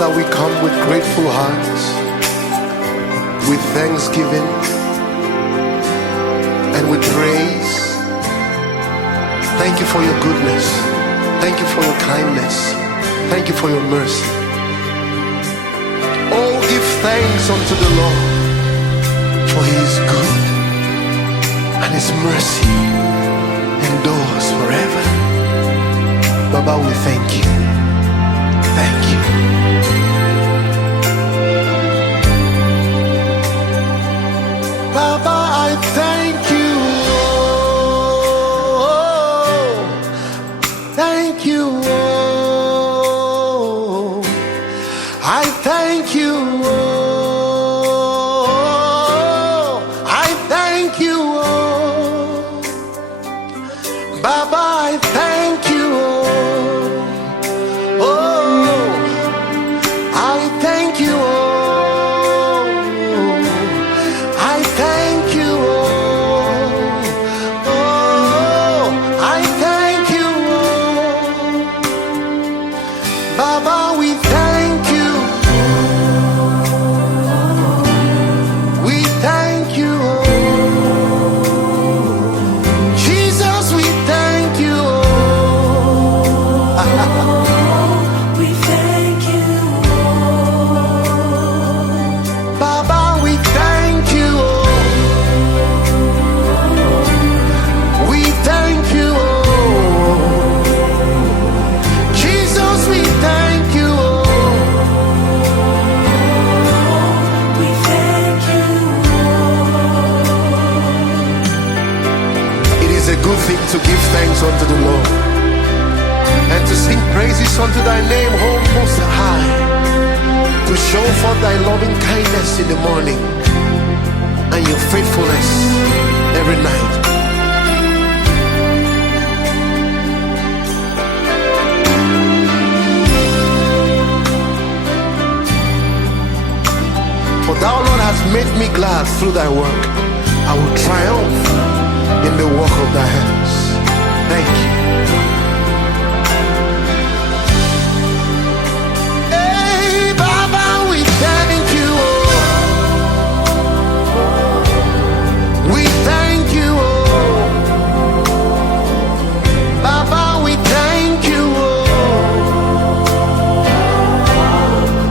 Father, we come with grateful hearts, with thanksgiving and with praise. Thank you for your goodness. Thank you for your kindness. Thank you for your mercy. Oh, give thanks unto the Lord, for he is good and his mercy endures forever. Baba, we thank you. Thank you. Baba, I thank you. Thank you. I thank you. I thank you. Baba, I thank you. To give thanks unto the Lord and to sing praises unto thy name, O Most High, to show forth thy loving kindness in the morning and your faithfulness every night. For thou, Lord, hast made me glad through thy work. I will triumph in the work of thy hands. Thank you. Hey, Baba, we thank you. We thank you. Baba, we thank you.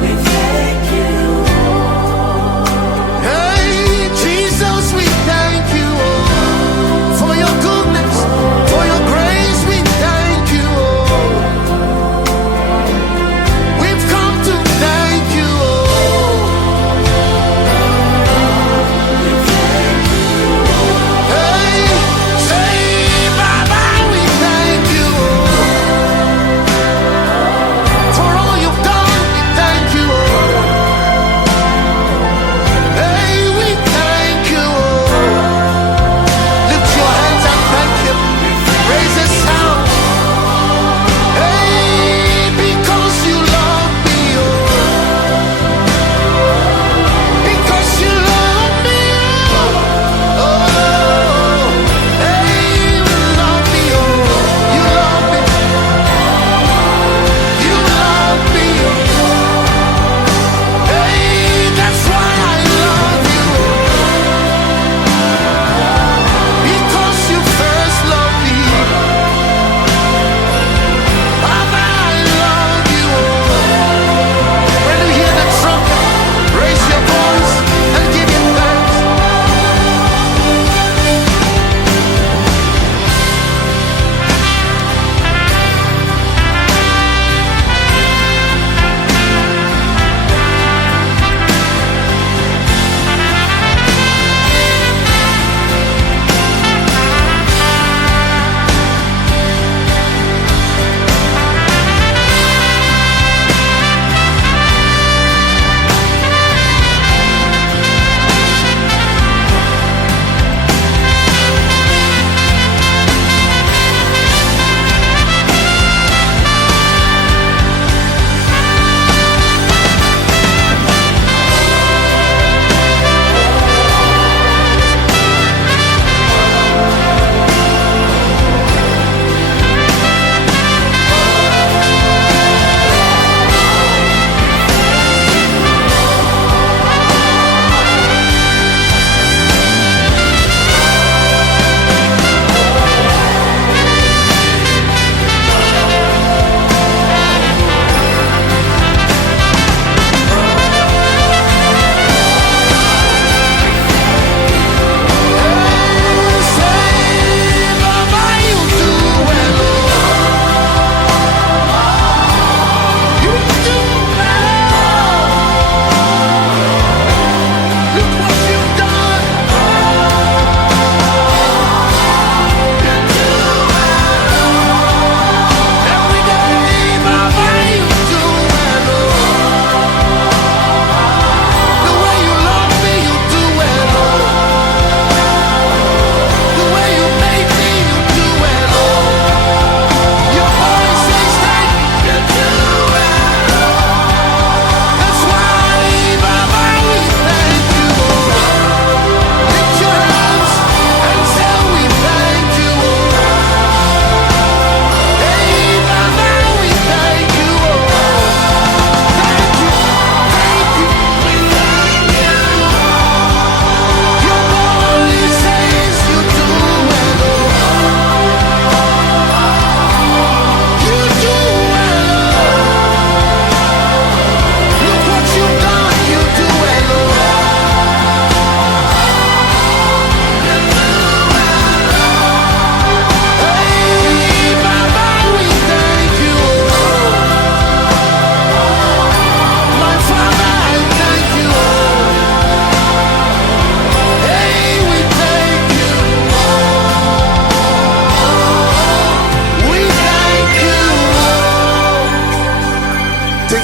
We thank you. Hey, Jesus,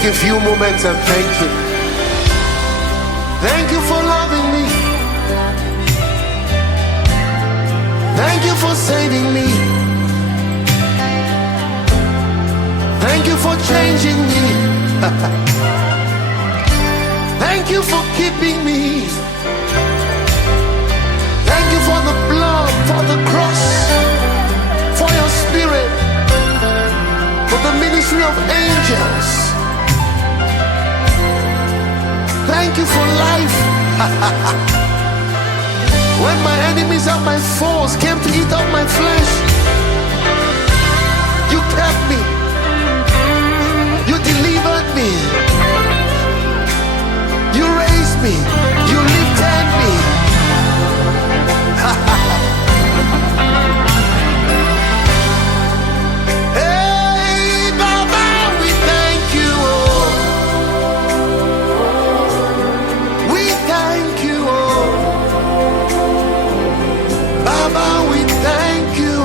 a few moments and thank Him. Thank you for loving me. Thank you for saving me. Thank you for changing me. Thank you for keeping me. Thank you for the blood, for the cross, for your spirit, for the ministry of angels. Thank you for life. When my enemies and my foes came to eat up my flesh, you kept me. You delivered me. You raised me. You lifted me. Hey, Baba, we thank you. We thank you. Baba, we thank you.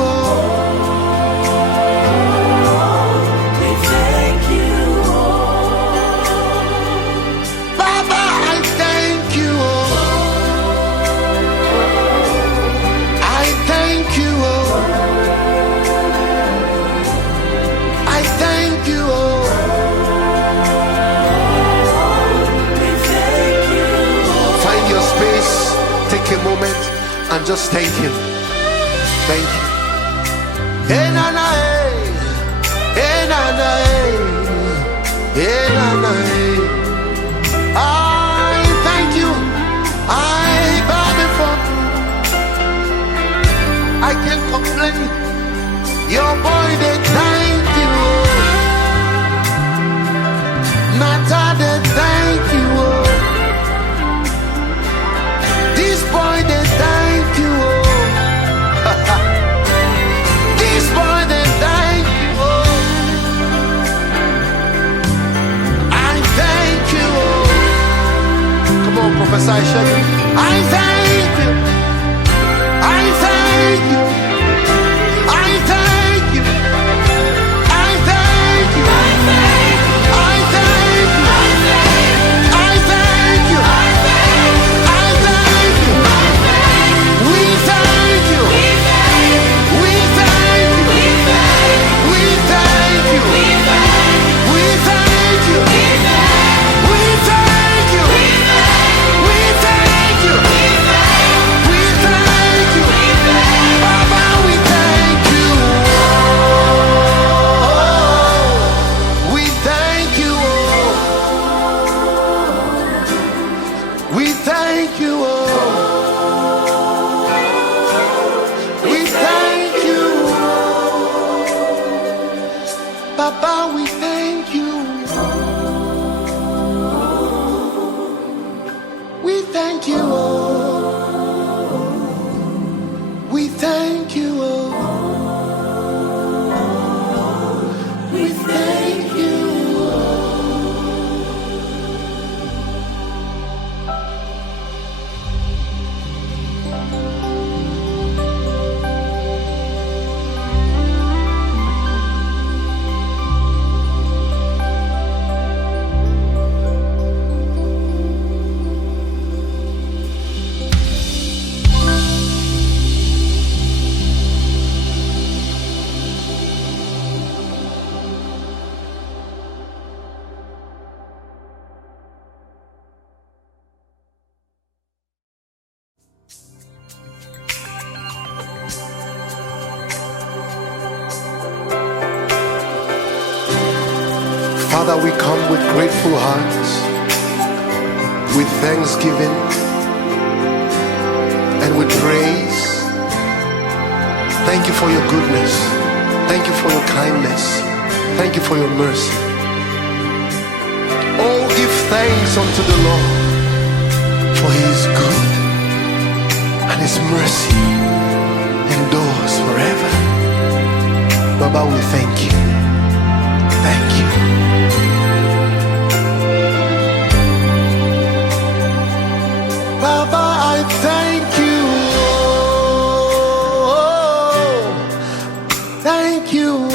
We thank you. Baba, I thank you. I thank you. I thank you. We thank you. Find your space, take a moment, and just thank Him. Thank you. Hey, na, na, hey. Hey, na, na, hey. Hey, na, na, hey. I thank you. I bow before. I can't complain. Your boy, they thank you. Nata, they thank you. This boy, they thank you. This boy, they thank you. I thank you. Come on, Professor Ishaq. I thank you. I thank you. I thank you. I thank you. I thank you. I thank you. I thank you. I thank you. We thank you. We thank you. We thank you. We thank you. We thank you. We thank you. We thank you. Baba, we thank you. We thank you. We thank you. We thank you. Baba, we thank you. We thank you. We thank you. We thank you. Father, we come with grateful hearts, with thanksgiving, and with praise. Thank you for your goodness. Thank you for your kindness. Thank you for your mercy. Oh, give thanks unto the Lord, for He is good, and His mercy endures forever. Baba, we thank you. Thank you. Baba, I thank you. Thank you.